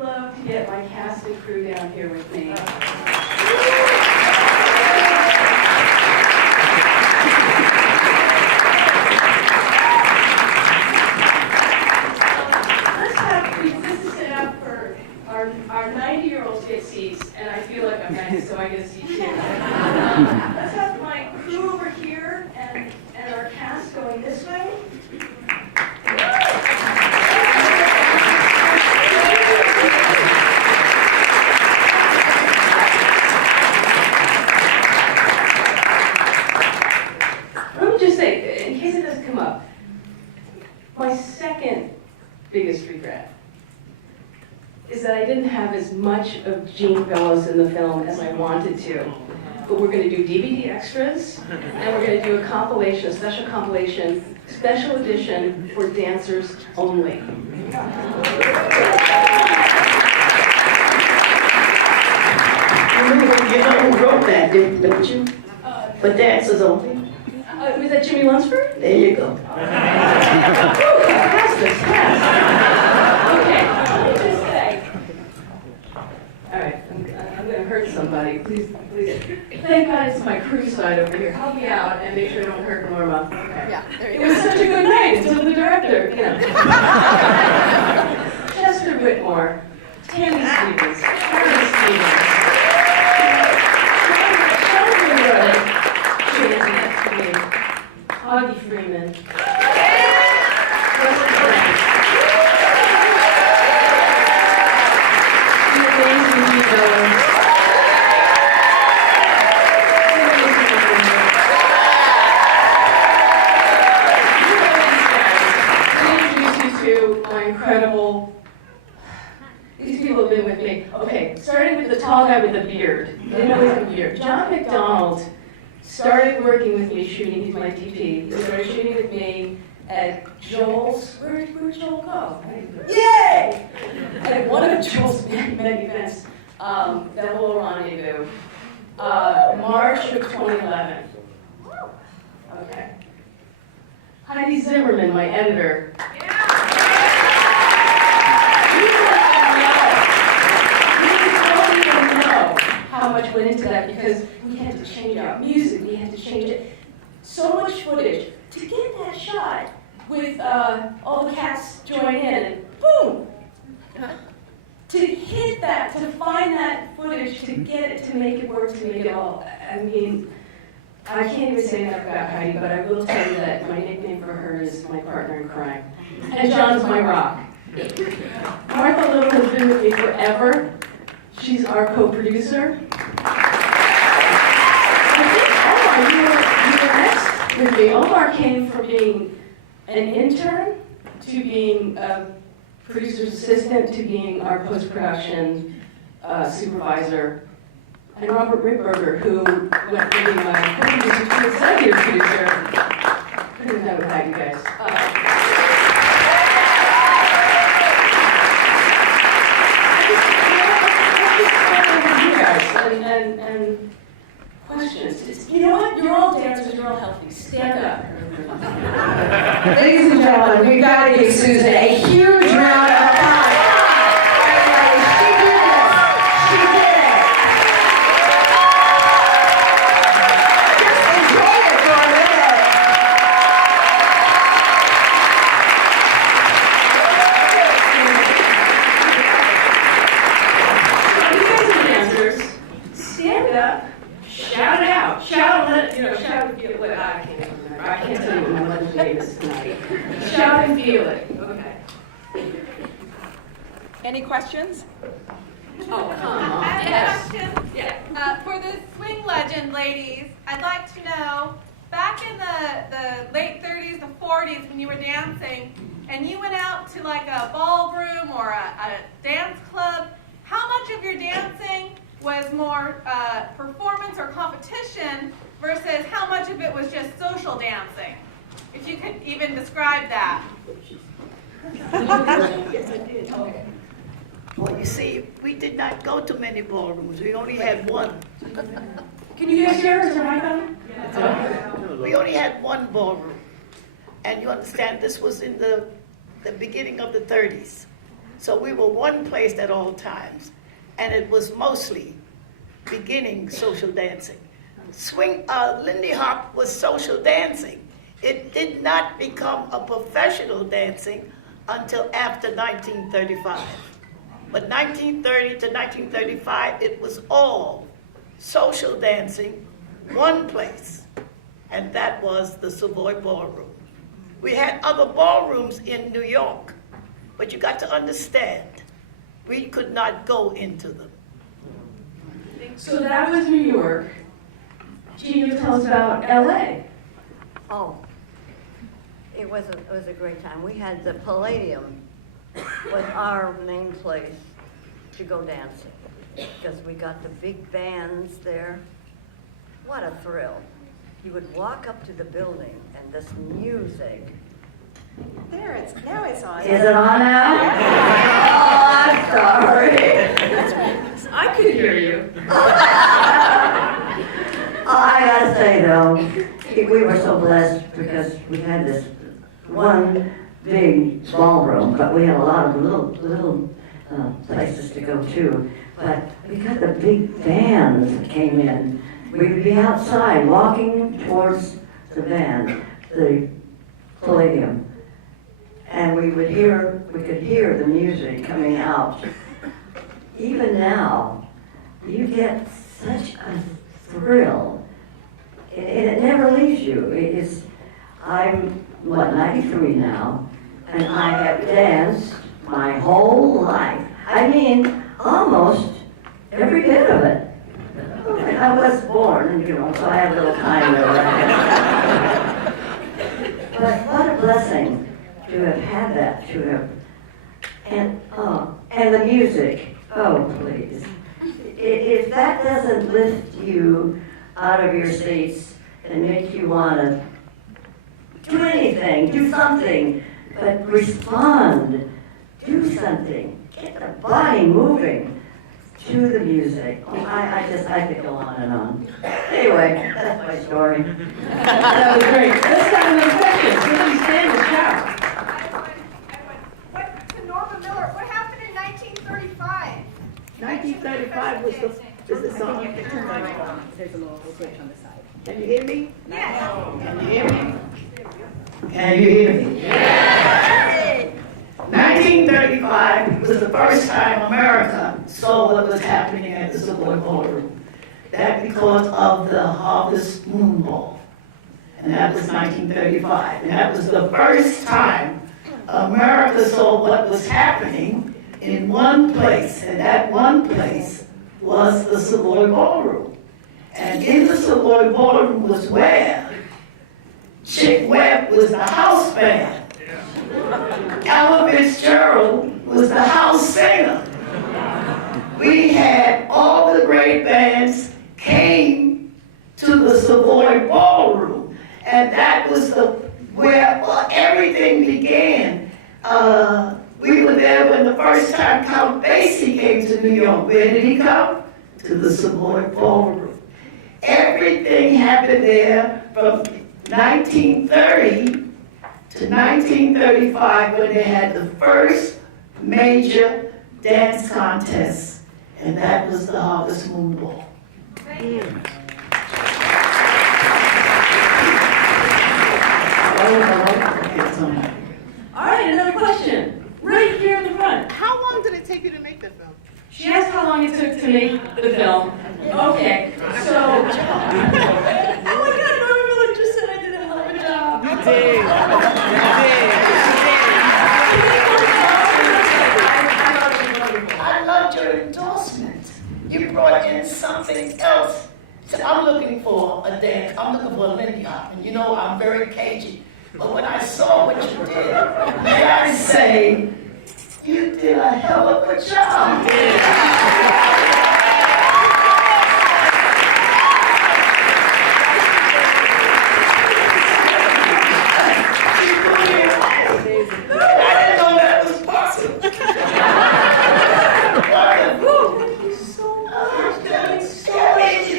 love to get my cast and crew down here with me. This is set up for our 90-year-olds get seats, and I feel like I'm 90, so I get a seat too. Let's have my crew over here and our cast going this way. Let me just say, in case it doesn't come up, my second biggest regret is that I didn't have as much of Jean Bellows in the film as I wanted to. But we're going to do DVD extras, and we're going to do a compilation, a special compilation, special edition for dancers only. You know who wrote that, don't you? For dancers only. Was that Jimmy Lunsford? There you go. That's the test. Okay, let me just say. All right, I'm going to hurt somebody. Please. Thank God it's my crew side over here. Help me out and make sure I don't hurt Norma. Okay. Yeah, there you It was go. such a good night until the director, Chester Whitmore, Tammy Stevens, Karen Stevens, Augie Freeman, Russell Brand, the amazing Jean Bellows, my incredible, these people have been with me. Okay, starting with the tall guy with the beard. They know he's a beard. John McDonald started working with me shooting, he's my DP. He started shooting with me at Joel's, where'd Joel go? Yay! At one of Joel's many events, Double Rendezvous, March of 2011. Okay. Heidi Zimmerman, my editor. How much went into that, because we had to change our music, we had to change it. So much footage. To get that shot with all the cats join in and boom! To hit that, to find that footage, to get it, to make it work, to make it all. I mean, I can't even say enough about Heidi, but I will tell you that my nickname for her is my partner in crime. And John's my rock. Martha Little has been with me forever. She's our co-producer. I think Omar, you were next with me. Omar came from being an intern to being a producer's assistant to being our post-production supervisor. And Robert Rickberger, who went from being my co-producer to executive producer. Couldn't have had you guys. And questions. You know what? You're all dancers, you're all healthy. Stand up. Ladies and gentlemen, we've got to give Susan a huge round of applause. She did it. Just enjoy it for a minute. You guys are dancers. Stand up. Shout out. Shout and feel it. I can't remember. I can't tell you what my lunch name is tonight. Shout and feel it. Okay. Any questions? Oh, come on. I have Yes. a question. Yeah. For the swing legend ladies, I'd like to know, back in the late 30s, the 40s, when you were dancing, and you went out to like a ballroom or a dance club, how much of your dancing was more performance or competition versus how much of it was just social dancing? If you could even describe that. Yes, I did. Okay. Well, you see, we did not go to many ballrooms. We only had one. Can you guys hear us? Is there mic on? We only had one ballroom. And you understand, this was in the beginning of the 30s. So we were one place at all times, and it was mostly beginning social dancing. Lindy Hop was social dancing. It did not become a professional dancing until after 1935. But 1930 to 1935, it was all social dancing, one place, and that was the Savoy Ballroom. We had other ballrooms in New York, but you got to understand, we could not go into them. So that was New York. Gene, tell us about LA. Oh, it was a great time. We had the Palladium was our main place to go dancing because we got the big bands there. What a thrill. You would walk up to the building and this music. Now it's on. Is it on now? Oh, I'm sorry. I could hear you. I gotta say though, we were so blessed because we had this one big ballroom, but we had a lot of little places to go to. But because the big bands that came in, we would be outside walking towards the band, the Palladium, and we could hear the music coming out. Even now, you get such a thrill, and it never leaves you. I'm 93 now, and I have danced my whole life. I mean, almost every bit of it. I was born, so I have a little time there. But what a blessing to have had that, and the music. Oh, please. If that doesn't lift you out of your seats and make you want to do anything, do something, but respond, do something, get the body moving to the music. I could go on and on. Anyway, that's my story. That was great. Let's have another question. Please stand and shout. To Norma Miller, what happened in 1935? 1935 was the song. There's a little switch on the side. Can you hear me? Yes. Can you hear me? Can you hear me? Yes! 1935 was the first time America saw what was happening at the Savoy Ballroom. That because of the Harvest Moon Ball. And that was 1935. And that was the first time America saw what was happening in one place. And that one place was the Savoy Ballroom. And in the Savoy Ballroom was where Chick Webb was the house band. Ella Fitzgerald was the house singer. We had all the great bands came to the Savoy Ballroom, and that was where everything began. We were there when the first time Count Basie came to New York. Where did he come? To the Savoy Ballroom. Everything happened there from 1930 to 1935 when they had the first major dance contest, and that was the Harvest Moon Ball. Thank you. All right, another question. Right here in the front. How long did it take you to make the film? She asked how long it took to make the film. Okay, so. Oh my God, Norma Miller just said I did a hell of a job. You did. I loved your endorsement. You brought in something else. So I'm looking for a dance. I'm looking for a Lindy Hop, and you know I'm very cagey. But when I saw what you did, may I say, you did a hell of a job. I didn't know that was possible.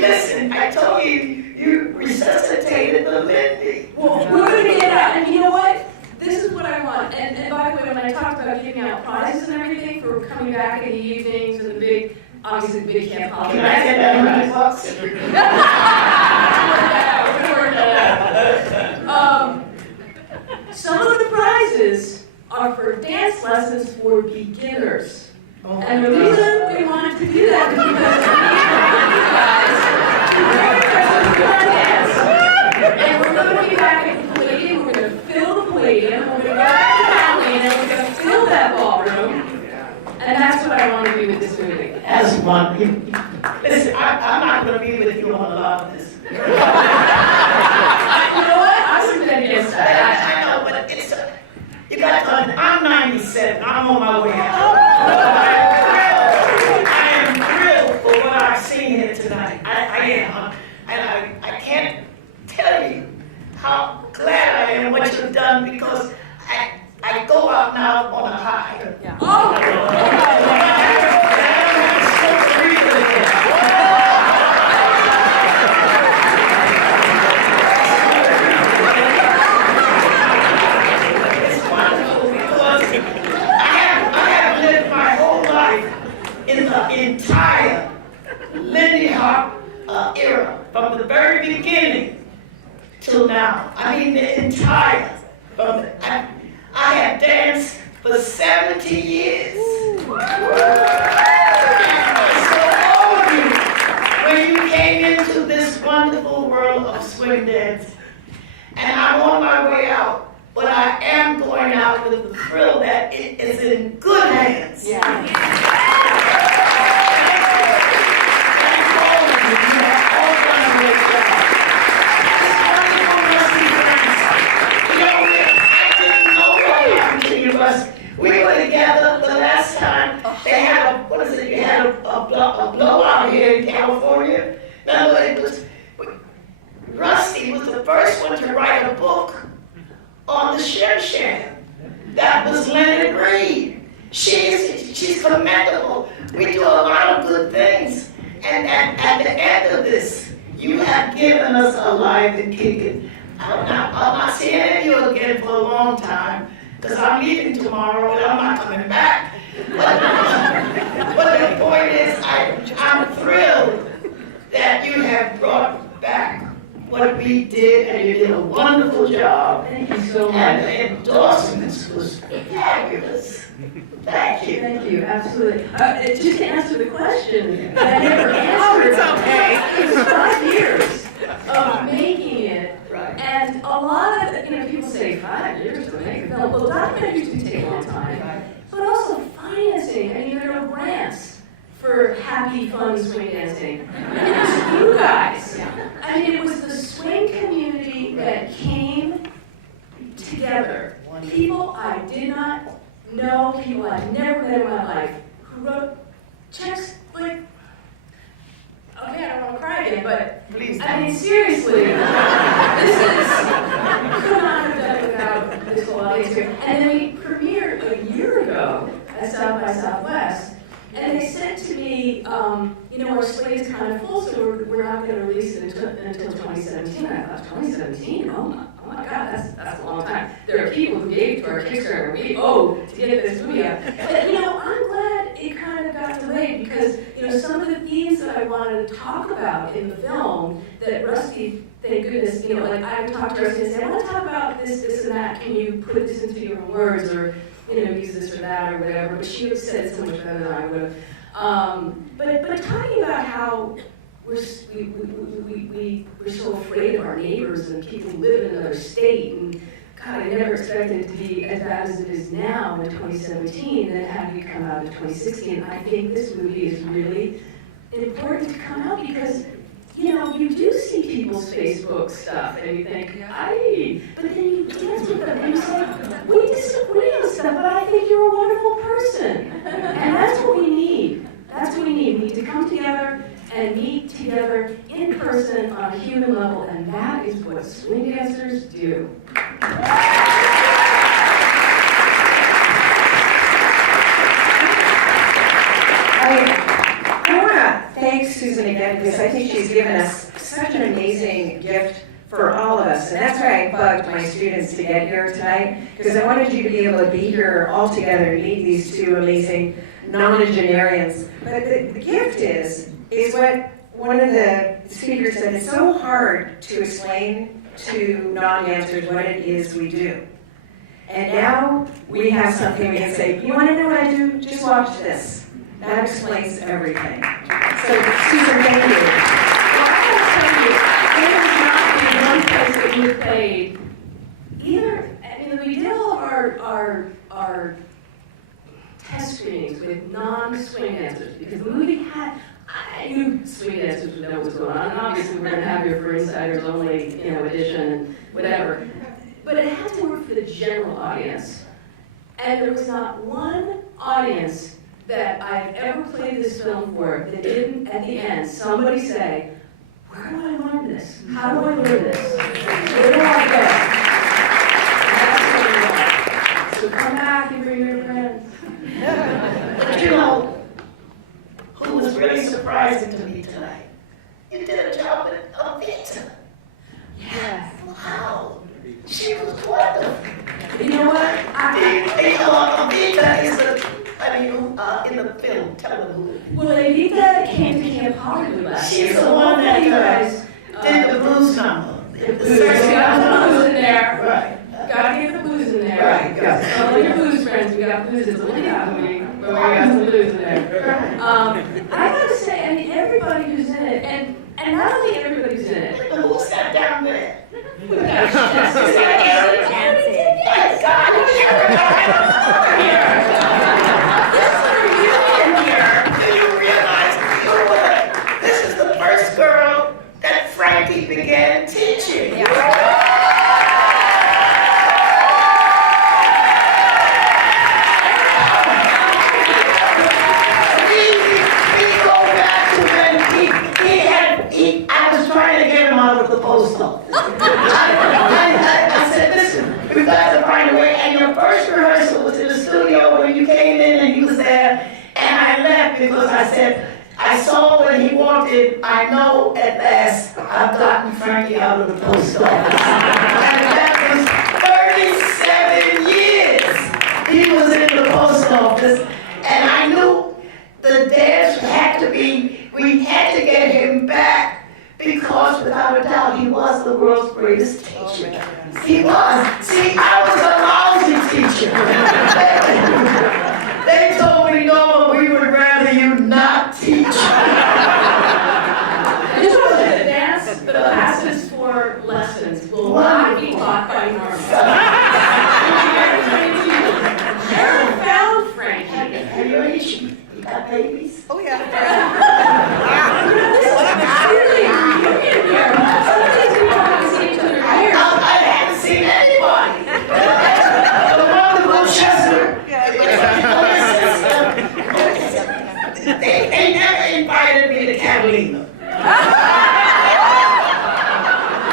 Listen, I told you, you resuscitated the Lindy. Well, we're going to get out, and you know what? This is what I want. And by the way, when I I talked about giving out prizes and everything for coming back in the evenings and the big, obviously the big camp holidays. Can I get that $100? Some of the prizes are for dance lessons for beginners. And the reason we wanted to do that is because and we're going to be back at the Palladium, we're going to fill the Palladium, we're going to go back to Catalina, and we're going to fill that ballroom. And that's what I want to do with this movie. As one, listen, I'm not gonna be with you on a lot of this. You know what? I wouldn't have been against that. I know, but it's, you got to, I'm 97, I'm on my way out. I am thrilled for what I've seen here tonight. I am, and I can't tell you how glad I am what you've done, because I go out now on a high. It's wonderful because I have lived my whole life in the entire Lindy Hop era, from the very beginning till now. I mean the entire, I have danced for 70 years. So all of you, when you came into this wonderful world of swing dance, and I'm on my way out, but I am going out with the thrill that it is in good hands. Thank all of you. You have all done a great job. We were together the last time they had you had a blowout here in California. Remember, Rusty was the first one to write a book on the Shem Shem. That was Leonard Reed. She's commendable. We do a lot of good things. And at the end of this, you have given us a life to kick it. I'm not seeing any of you again for a long time, because I'm leaving tomorrow and I'm not coming back. But the point is, I'm thrilled that you have brought back what we did, and you did a wonderful job. Thank you so much. And the endorsements was fabulous. Thank you. Thank you, absolutely. Just to answer the question that I never answered. it's okay. It was 5 years of making it. Right. And a lot of, people say 5 years to make a film. Well, documentaries do take a long time. But also financing. There are grants for happy, fun swing dancing. And it was you guys. It was the swing community that came together. People I did not know, people I've never met in my life, who wrote checks like, okay, I don't want to cry again, but Please. seriously, this could not have done without this whole audience here. And then we premiered a year ago at South by Southwest, and they said to me, our slate is kind of full, so we're not going to release it until 2017. I thought, 2017? Oh my God, that's a long time. There are people who gave to our Kickstarter, we owe to get this movie out. But I'm glad it kind of got delayed, because some of the themes that I wanted to talk about in the film that Rusty, thank goodness, I would talk to Rusty and say, I want to talk about this, and that. Can you put this into your own words, or use this or that or whatever? But she would have said it so much better than I would have. But talking about how we're so afraid of our neighbors and people who live in another state, and God, I never expected it to be as bad as it is now in 2017, and then having it come out in 2016. I think this movie is really important to come out, because you do see people's Facebook stuff and you think, hey, but then you dance with them and you say, we disagree on stuff, but I think you're a wonderful person. And that's what we need. That's what we need. We need to come together and meet together in person on a human level, and that is what swing dancers do. I want to thank Susan again, because I think she's given us such an amazing gift for all of us. And that's why I bugged my students to get here tonight, because I wanted you to be able to be here all together and meet these two amazing nonagenarians. But the gift is what one of the speakers said, it's so hard to explain to non-dancers what it is we do. And now we have something we can say, you want to know what I do? Just watch this. That explains everything. So, Susan, thank you. Well, I gotta tell you, there has not been one place that we've played either. I mean, we did all of our test screenings with non-swing dancers because the movie had. I knew swing dancers would know what was going on. And obviously, we're going to have here for insiders only, edition and whatever. But it had to work for the general audience. And there was not one audience that I've ever played this film for that didn't, at the end, somebody say, where do I learn this? How do I learn this? Where do I go? That's what we want. So come back and bring your friends. But you know, who was really surprising to me tonight? You did a job with Avita. Yes. Wow. She was wonderful. You know what? Avita is in the film, tell them who. Well, Evita came to Camp Hollywood last year. She's the one that you guys did the blues number. Got the blues in there. Right. Gotta get the blues in there. Right, got All your blues friends, we got blues. It's a little happening, but we got some blues in there. I gotta say, I mean, everybody who's in it, and not only everybody who's in it. But who's that down there? We got Jessica. Yes, God, do you realize this is the first girl that Frankie began teaching? We go back to when I was trying to get him out of the post office. I said, listen, we've got to find a way. And your first rehearsal was in the studio when you came in and he was there. And I left because I said, I saw what he wanted. I know at last I've gotten Frankie out of the post office. And that was 37 years he was in the post office. And I knew the dance had to be, we had to get him back. Because without a doubt, he was the world's greatest teacher. He was. See, I was a lousy teacher. They told me, no, we would rather you not teach. This wasn't a dance, but the classes for lessons will not be taught by Norma. Sharon found Frankie. Have you ever you got babies? Oh, yeah. I haven't seen anybody. The wonderful Chester. They never invited me to Catalina.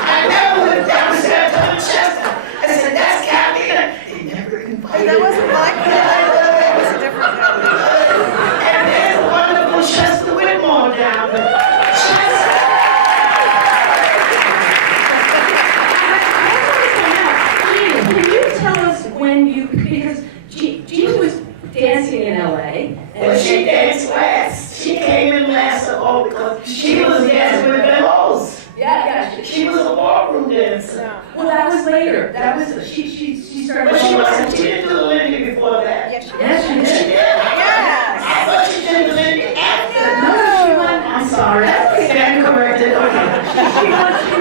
I never went downstairs to Chester. I said, that's Catalina. They never invited me. That wasn't like that. That was a different Catalina. And there's a wonderful Chester Whitmore down there. Because Jean was dancing in LA. Well, she danced last. She came in last of all because she was dancing with them hoes. Yeah. She was a ballroom dancer. Well, that was later. That was she started. But she wasn't. She didn't do the Lindy before that. Yes, she did. Yes, she She did. did. Yes. I thought she did the Lindy after. No, she won. I'm sorry. Stand corrected. Okay. She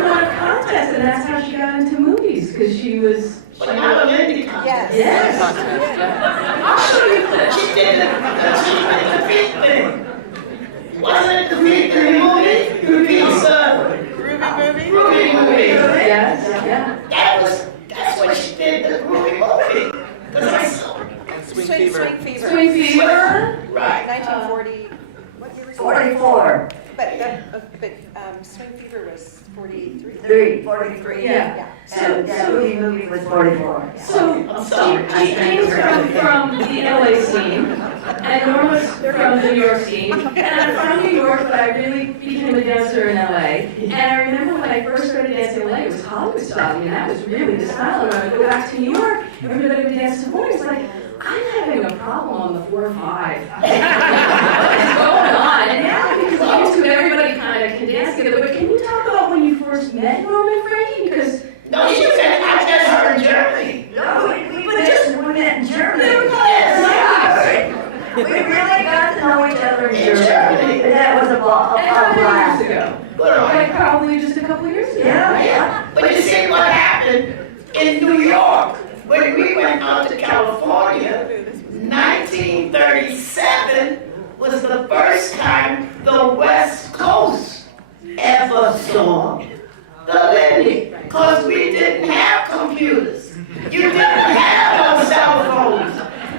won a contest, and that's how she got into movies because she was. But not a Lindy contest. Yes. Yes. I'll show you this. She did the feet thing. Wasn't it the feet thing movie? Ruby movie. Yes. Yeah. That's what she did, the Ruby movie. Because I saw Swing Fever. Swing Fever. right. 1940. What year was it? 44. But Swing Fever was 43. 43. Yeah. And that movie was 44. So I'm sorry. James from the LA scene, and Norma's from the New York scene, and I'm from New York, but I really became a dancer in LA. And I remember when I first started dancing in LA, LA, it was Hollywood style. I mean, that was really the style. And when I go back to New York, everybody would dance to Boogie. It's like, I'm having a problem on the 4 or 5. What is going on? And now, because on YouTube, everybody kind of can dance together. But can you talk about when you first met Norm and Frankie? Because No, she said, I just heard Germany. No, we just met in Germany. Yes. We really got to know each other in In Germany. Germany. And that was a And how many blast. years ago? Good on Like you. probably just a couple years ago. Yeah. But you see what happened in New York when we went out to California, 1937 was the first time the West Coast ever saw the Lindy. Because we didn't have computers. You didn't have no cell phones.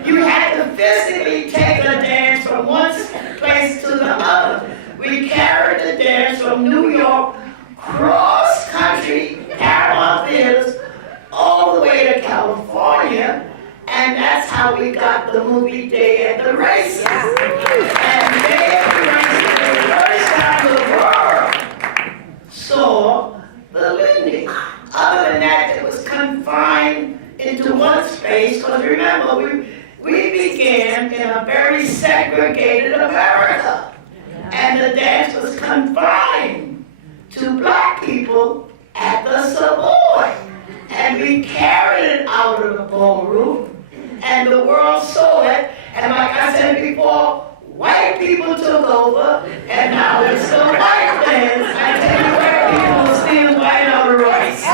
You had to physically take a dance from one place to the other. We carried the dance from New York, cross country, Paramount Theaters, all the way to California, and that's how we got the movie Day at the Races. And Day at the Races was the first time the world saw the Lindy. Other than that, it was confined into one space, because remember, we began in a very segregated America. And the dance was confined to black people at the Savoy. And we carried it out of the ballroom, and the world saw it. And like I said before, white people took over, and now it's the white dance. I tell you where people are still white on the rice.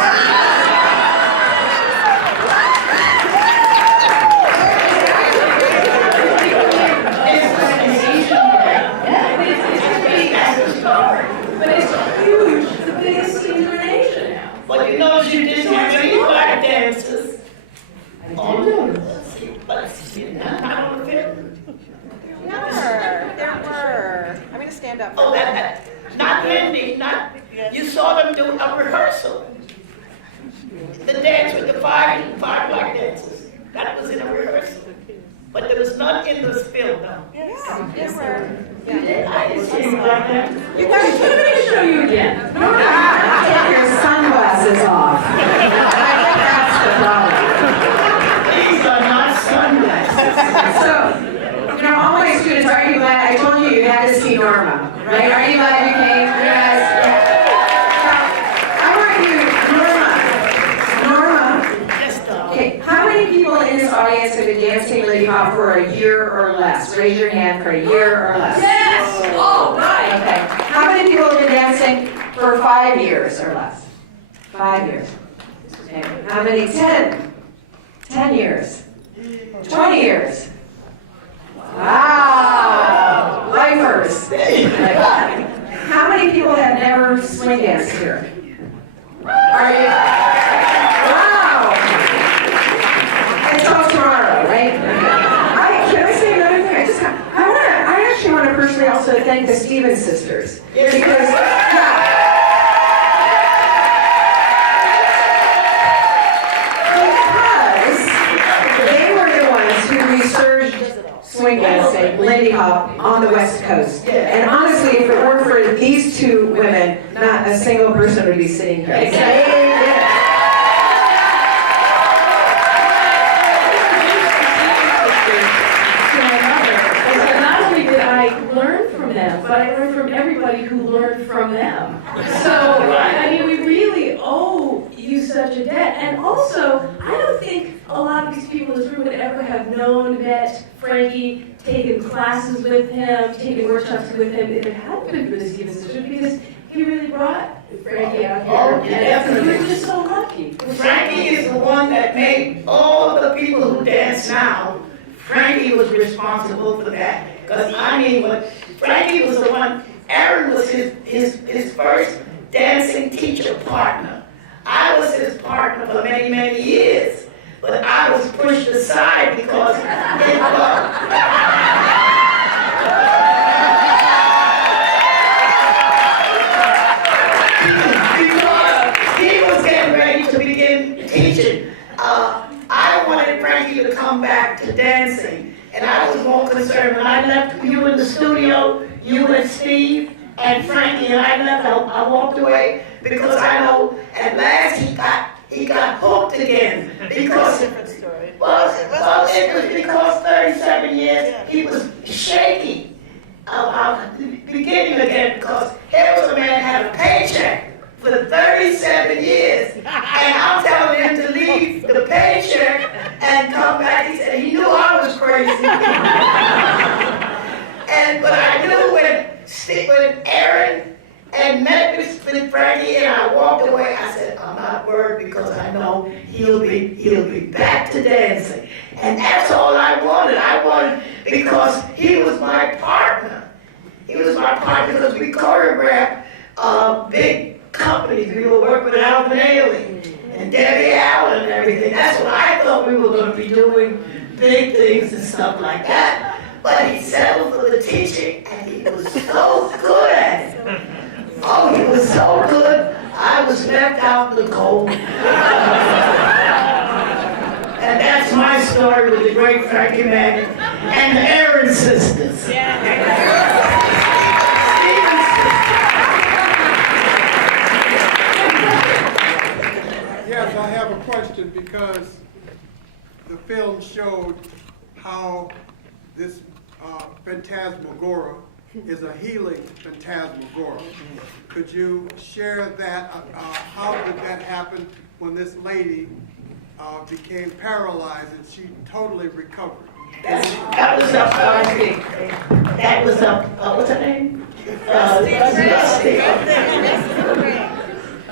But it's huge, the biggest team in the nation now. But you know, you didn't have any black dancers. Oh, no. But see, not on the film. There were. I'm going to stand up. Oh, that, not Lindy, not, you saw them do a rehearsal. The dance with the five black dancers. That was in a rehearsal. But there was none in this film, though. Yes, there were. I didn't see any black dancers. You guys Let me show you again. Take your sunglasses off. I think that's the problem. These are not sunglasses. So, all my students, are you glad? I told you you had to see Norma, right? Are you glad you came? Yes. I want you, Norma. Yes, dog. Okay, how many people in this audience have been dancing Lindy Hop for a year or less? Raise your hand for a year or less. Yes! All right. Okay. How many people have been dancing for 5 years or less? 5 years. Okay. How many? 10. 10 years. 20 years. Wow. Lifers. How many people have never swing danced here? Are you? Wow. Until tomorrow, right? Can I say another thing? I actually want to personally also thank the Stevens sisters. Because, they were the ones who resurged swing dancing, Lindy Hop, on the West Coast. And honestly, if it weren't for these two women, not a single person would be sitting here. They did it. So not only did I learn from them, but I learned from everybody who learned from them. So, I mean, we really owe you such a debt. And also, I don't think a lot of these people in this room would ever have known, met Frankie, taken classes with him, taken workshops with him if it hadn't been for the Stevens sisters, because he really brought Frankie out here. Oh, yeah, And we were just so lucky. Frankie is the one that made all the people who dance now. Frankie was responsible for that. Because I mean, when Frankie was the one, Aaron was his first dancing teacher partner. I was his partner for many, many years. But I was pushed aside because he was getting ready to begin teaching. I wanted Frankie to come back to dancing, and I was more concerned when I left you in the studio, you and Steve and Frankie, and I walked away. because I know at last he got hooked again because Different story. well, it was because 37 years he was shaky about beginning again because here was a man had a paycheck for 37 years, and I'm telling him to leave the paycheck and come back. He said he knew I was crazy, but I knew when Aaron and met with Frankie and I walked away, I said, I'm not worried because I know he'll be back to dancing. And that's all I wanted. I wanted because he was my partner. He was my partner because we choreographed big companies. We were working with Alvin Ailey and Debbie Allen and everything. That's what I thought we were going to be doing, big things and stuff like that. But he settled for the teaching and he was so good at it. Oh, he was so good, I was left out in the cold. And that's my story with the great Frankie Manning and the Aaron sisters. Yes, I have a question because the film showed how this phantasmagoria is a healing phantasmagoria. Could you share that? How did that happen when this lady became paralyzed and she totally recovered? That was what's her name? Rusty.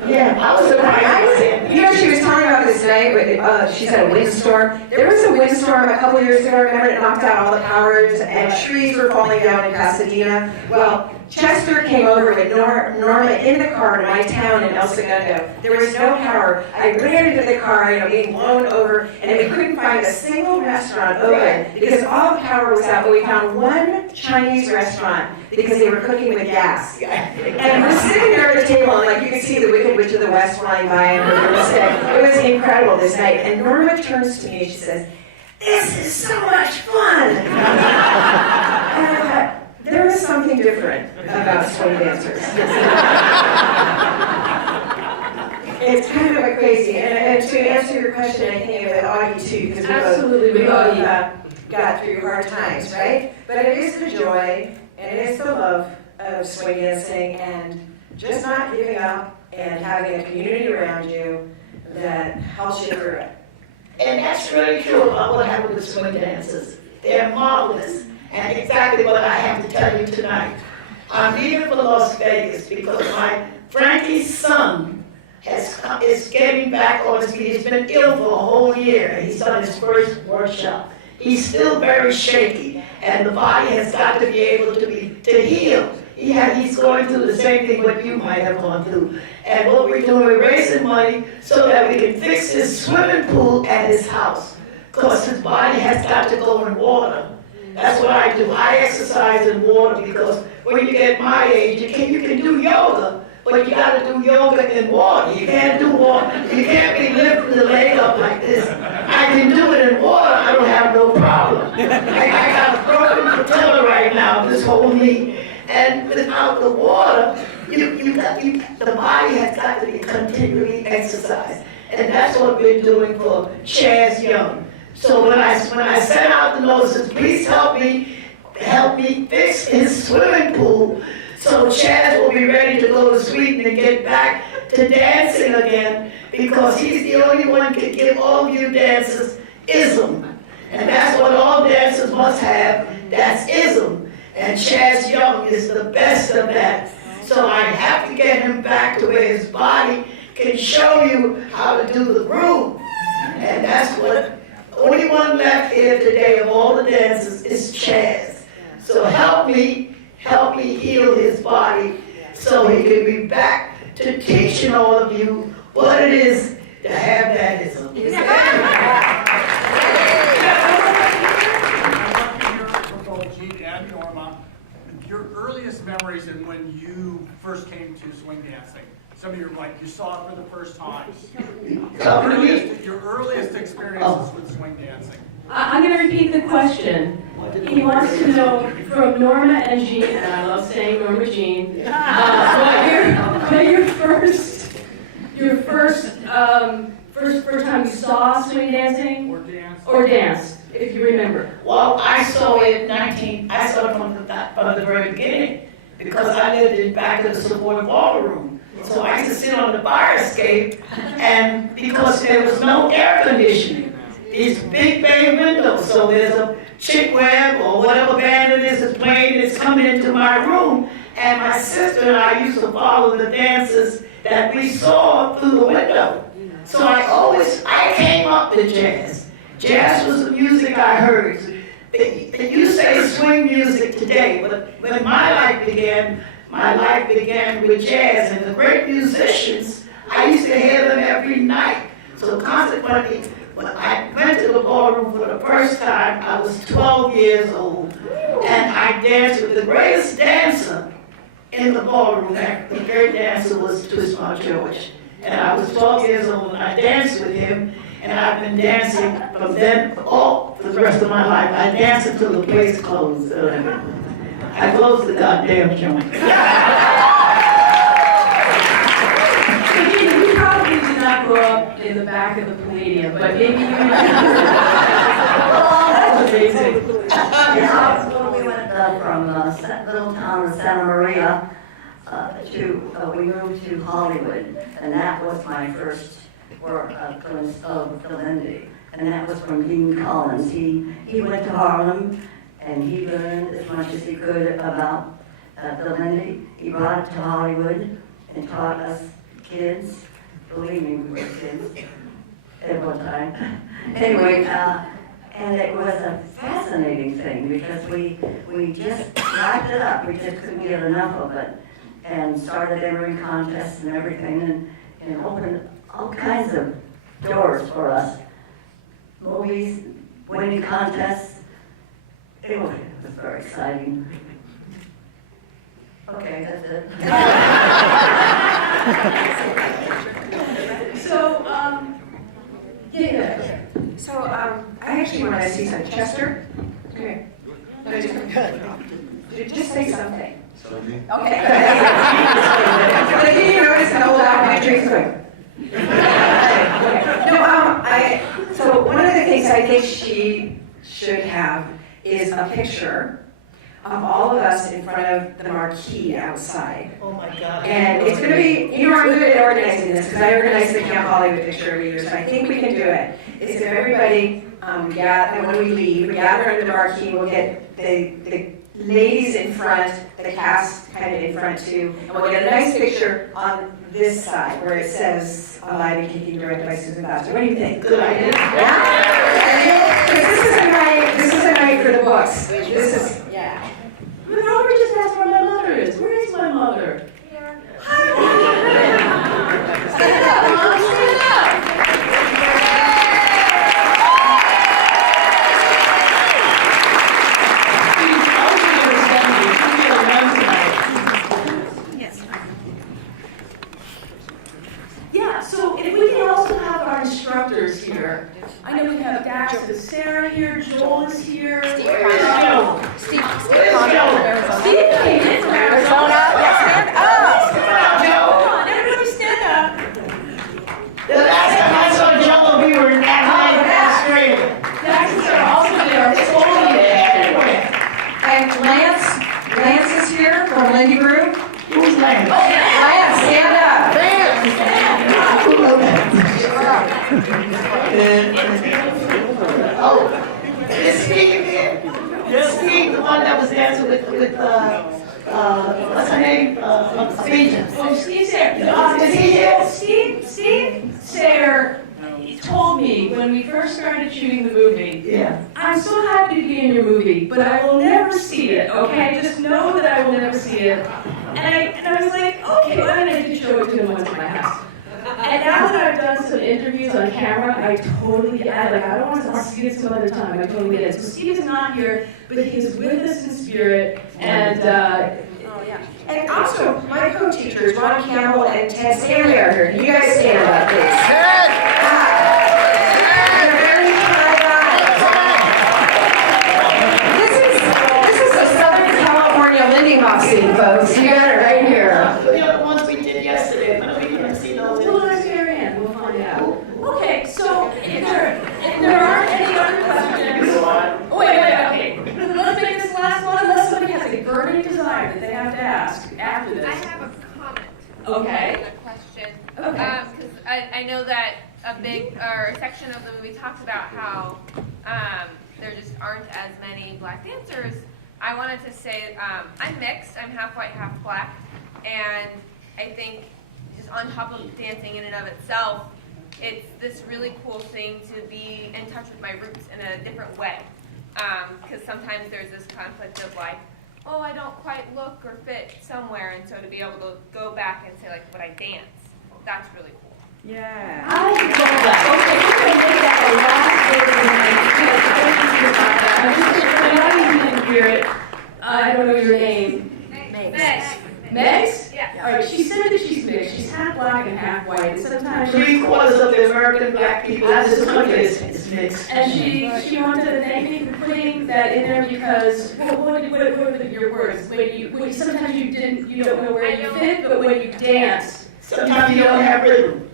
Yeah, I was surprised. You know, she was talking about this night, but she said a windstorm. There was a windstorm a couple years ago, remember, it knocked out all the powers and trees were falling down in Pasadena. Well, Chester came over with Norma in the car to my town in El Segundo. There was no power. I ran into the car, being blown over, and we couldn't find a single restaurant open because all the power was out, but we found one Chinese restaurant because they were cooking with gas. And we're sitting there at the table, and you could see the Wicked Witch of the West flying by, and it was incredible this night. And Norma turns to me and she says, "This is so much fun!" And I thought, there is something different about swing dancers. It's kind of a crazy, and to answer your question, I think about Augie too, because we both got through hard times, right? But it is the joy, and it is the love of swing dancing, and just not giving up, and having a community around you that helps you through it. And that's really true about what happened with swing dancers. They're marvelous. And exactly what I have to tell you tonight. I'm leaving for Las Vegas because my Frankie's son is getting back on his feet. He's been ill for a whole year. He's done his first workshop. He's still very shaky, and the body has got to be able to heal. He's going through the same thing what you might have gone through. And what we're doing, we're raising money so that we can fix his swimming pool at his house, because his body has got to go in water. That's what I do. I exercise in water because when you get my age, you can do yoga, but you got to do yoga in water. You can't do water. You can't be lifting the leg up like this. I can do it in water. I don't have no problem. I got a broken patella right now, this whole knee, and without the water, the body has got to be continually exercised, and that's what we're doing for Chaz Young. So when I sent out the notices, please help me fix his swimming pool so Chaz will be ready to go to Sweden and get back to dancing again, because he's the only one can give all you dancers ism. And that's what all dancers must have, that's ism. And Chaz Young is the best of that. So I have to get him back to where his body can show you how to do the groove. And that's what. Only one left here today of all the dancers is Chaz. So help me heal his body so he can be back to teaching all of you what it is to have that ism. Gene and Norma, your earliest memories and when you first came to swing dancing. Some of you you saw it for the first time. Your earliest experiences with swing dancing. I'm going to repeat the question. He wants to know from Norma and Jean, and I love saying Norma Jean, what your first your first time you saw swing dancing Or dance. or danced, if you remember? Well, I saw it from the very beginning, because I lived in back of the Savoy Ballroom. So I used to sit on the fire escape, and because there was no air conditioning, these big bay windows, so there's a chick web or whatever band it is that's playing, it's coming into my room, and my sister and I used to follow the dances that we saw through the window. So I came up to jazz. Jazz was the music I heard. You say swing music today, but when my life began with jazz, and the great musicians, I used to hear them every night. So consequently, when I went to the ballroom for the first time, I was 12 years old, and I danced with the greatest dancer in the ballroom. The great dancer was Twist My George, and I was 12 years old, and I danced with him, and I've been dancing from then for the rest of my life. I danced until the place closed. I closed the goddamn joint. You probably did not grow up in the back of the Palladium, but maybe you remember. That's amazing. We went from little town of Santa Maria we moved to Hollywood, and that was my first work glimpse of the Lindy. And that was from Dean Collins. He went to Harlem, and he learned as much as he could about the Lindy. He brought it to Hollywood and taught us kids. Believe me, we were kids at one time. Anyway, and it was a fascinating thing because we just wrapped it up. We just couldn't get enough of it, and started entering contests and everything, and opened all kinds of doors for us. Movies, winning contests. It was very exciting. Okay, that's it. So, yeah. So, I actually want to see some. Chester? Okay. Just say something. Okay. But did you notice how loud my drinks went? No, so one of the things I think she should have is a picture of all of us in front of the marquee outside. Oh my God. And it's going to be, you know, I'm good at organizing this because I organize the Camp Hollywood picture every year, so I think we can do it. Is if everybody, when we leave, we gather under the marquee, we'll get the ladies in front, the cast kind of in front too, and we'll get a nice picture on this side where it says Alive and Kicking, directed by Susan Baxter. What do you think? Good idea. Yeah? Because this is a night for the books. This is, Yeah. But Robert just asked where my mother is. Where is my mother? Stand up, Mom. Stand up. Yeah, so if we can also have our instructors here. I know we have Dax and Sarah here, Joel is here. Steve Steve came in from Arizona. Yeah, stand up. Come on, everybody stand up. The last time I saw Jello, we were in Australia. Dax and Sarah also there. It's all there. and Lance is here from Lindy Brew. Who's Lance? Lance, stand up. Oh, is Steve here? Is Steve the one that was dancing with what's her name? Steve. Oh, Steve Sayre. Is he here? Steve Sayre told me when we first started shooting the movie, Yeah. I'm so happy to be in your movie, but I will never see it, okay? Just know that I will never see it. And I was like, okay, well, I'm going to show it to him once at my house. And now that I've done some interviews on camera, I totally get it. Like, I don't want to see it some other time. I totally get it. So Steve is not here, but he is with us in spirit. And, And also, my co-teachers, Ron Campbell and Ted Stanley are here. You guys stand up, please. This is a Southern California Lindy Hop scene, folks. You got it right here. The other ones we did yesterday, but we didn't see those. who was here Okay. A question. Okay. Because I know that a big, or a section of the movie talks about how there just aren't as many black dancers. I wanted to say, I'm mixed, I'm half white, half black, and I think just on top of dancing in and of itself, it's this really cool thing to be in touch with my roots in a different way. Because sometimes there's this conflict of like, oh, I don't quite look or fit somewhere, and so to be able to go back and say like, but I dance, that's really cool. Yeah. I love that. Okay, we're going to make that a lot bigger than I didn't hear it. I don't know your name. Megs. Megs? Yeah. All right, she said that she's mixed. She's half black and half white. And sometimes Three-quarters of the American black people in this country is mixed. and she wanted to thank me for putting that in there because what were your words? When sometimes you don't know where you fit, but when you dance, Sometimes you don't have rhythm.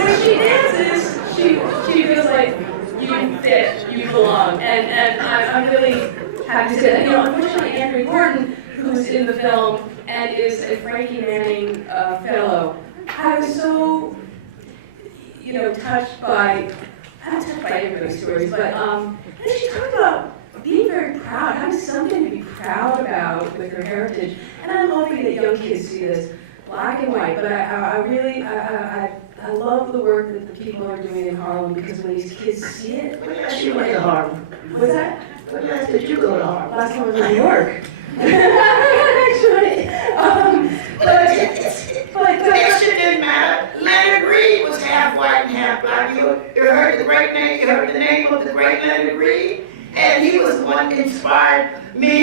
When she dances, she feels like you fit, you belong, and I'm really happy to say that. You know, unfortunately, Andrew Gordon, who's in the film and is a Frankie Manning fellow, I was so, touched by. I'm touched by everybody's stories, but she talked about being very proud, having something to be proud about with her heritage, and I'm hoping that young kids see this, black and white. But I really love the work that the people are doing in Harlem because when these kids see it, When last you went to Harlem? what's that? When last did you go to Harlem? Last time I was in New York. Actually, That shit didn't matter. Leonard Reed was half white and half black. You heard the great name. You heard the name of the great Leonard Reed, and he was the one that inspired me